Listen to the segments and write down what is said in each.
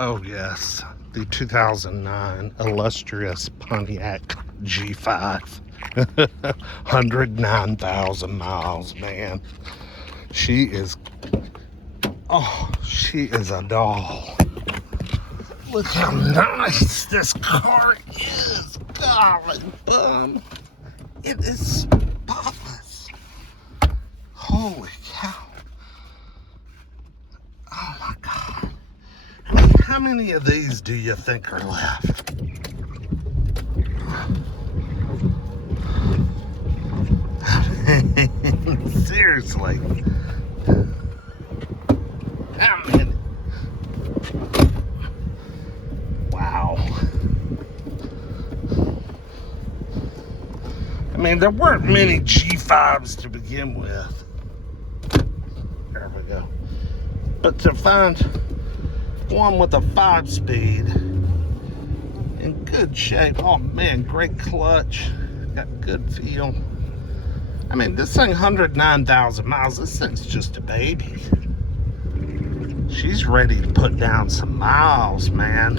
Oh yes, the 2009 illustrious Pontiac G5. 109,000 miles, man. She is a doll. Look how nice this car is. Golly bum. It is spotless. Holy cow. Oh my God. I mean, how many of these do you think are left? Seriously. How many? Wow. I mean, there weren't many G5s to begin with. There we go. But to find one with a 5-speed in good shape, oh man, great clutch, got good feel. I mean, this thing 109,000 miles, this thing's just a baby. She's ready to put down some miles, man.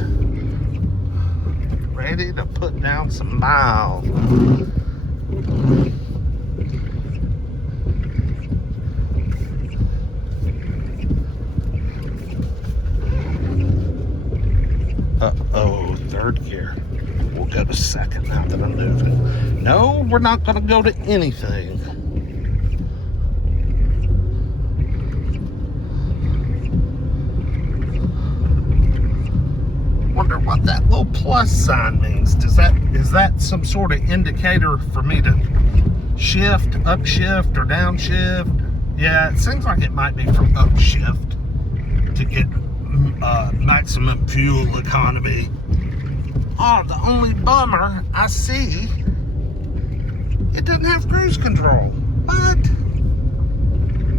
Ready to put down some miles. Uh-oh, third gear. We'll go to second now that I'm moving. No, we're not going to go to anything. Wonder what that little plus sign means. Is that some sort of indicator for me to shift, upshift, or downshift? Yeah, it seems like it might be from upshift to get maximum fuel economy. Oh, the only bummer I see, it doesn't have cruise control. But,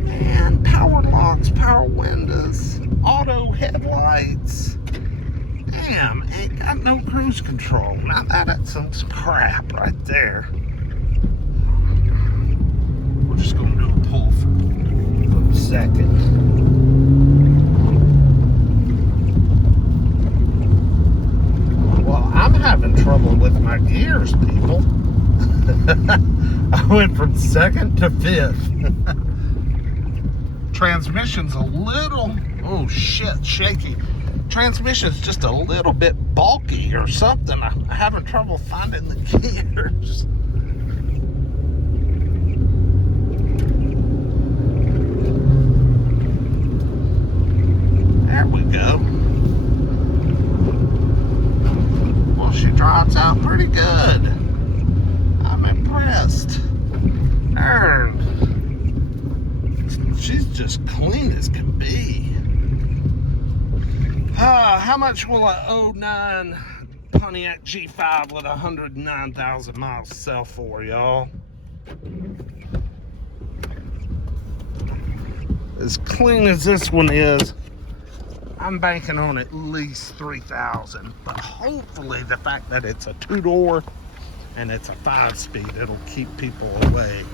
man, power locks, power windows, auto headlights. Damn, ain't got no cruise control. Now that's some crap right there. We're just gonna do a pull for a second. I'm having trouble with my gears, people. I went from second to fifth. Transmission's a little, oh shit, shaky. Transmission's just a little bit bulky or something. I'm having trouble finding the gears. There we go. She drives out pretty good. I'm impressed. She's just clean as can be. How much will a 09 Pontiac G5 with 109,000 miles sell for, y'all? As clean as this one is, I'm banking on at least 3,000, but hopefully the fact that it's a 2-door and it's a 5-speed, it'll keep people away.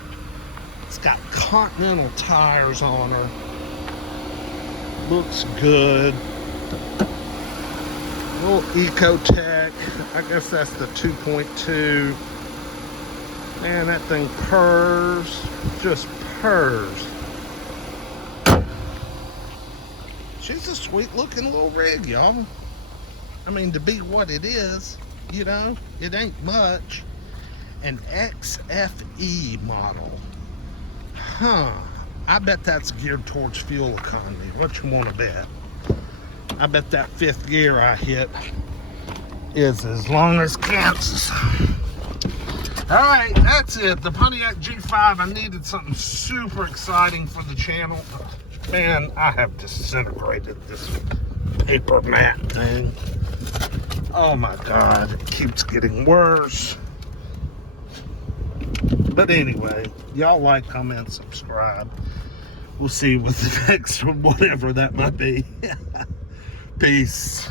It's got Continental tires on her. Looks good. Little Ecotech. I guess that's the 2.2. Man, that thing purrs. Just purrs. She's a sweet looking little rig, y'all. I mean, to be what it is, you know, it ain't much. An XFE model. Huh. I bet that's geared towards fuel economy. What you want to bet? I bet that 5th gear I hit is as long as Kansas. All right, that's it. The Pontiac G5. I needed something super exciting for the channel. Man, I have disintegrated this paper mat thing. Oh my God, it keeps getting worse. But anyway, y'all like, comment, subscribe. We'll see you with the next one, whatever that might be. Peace.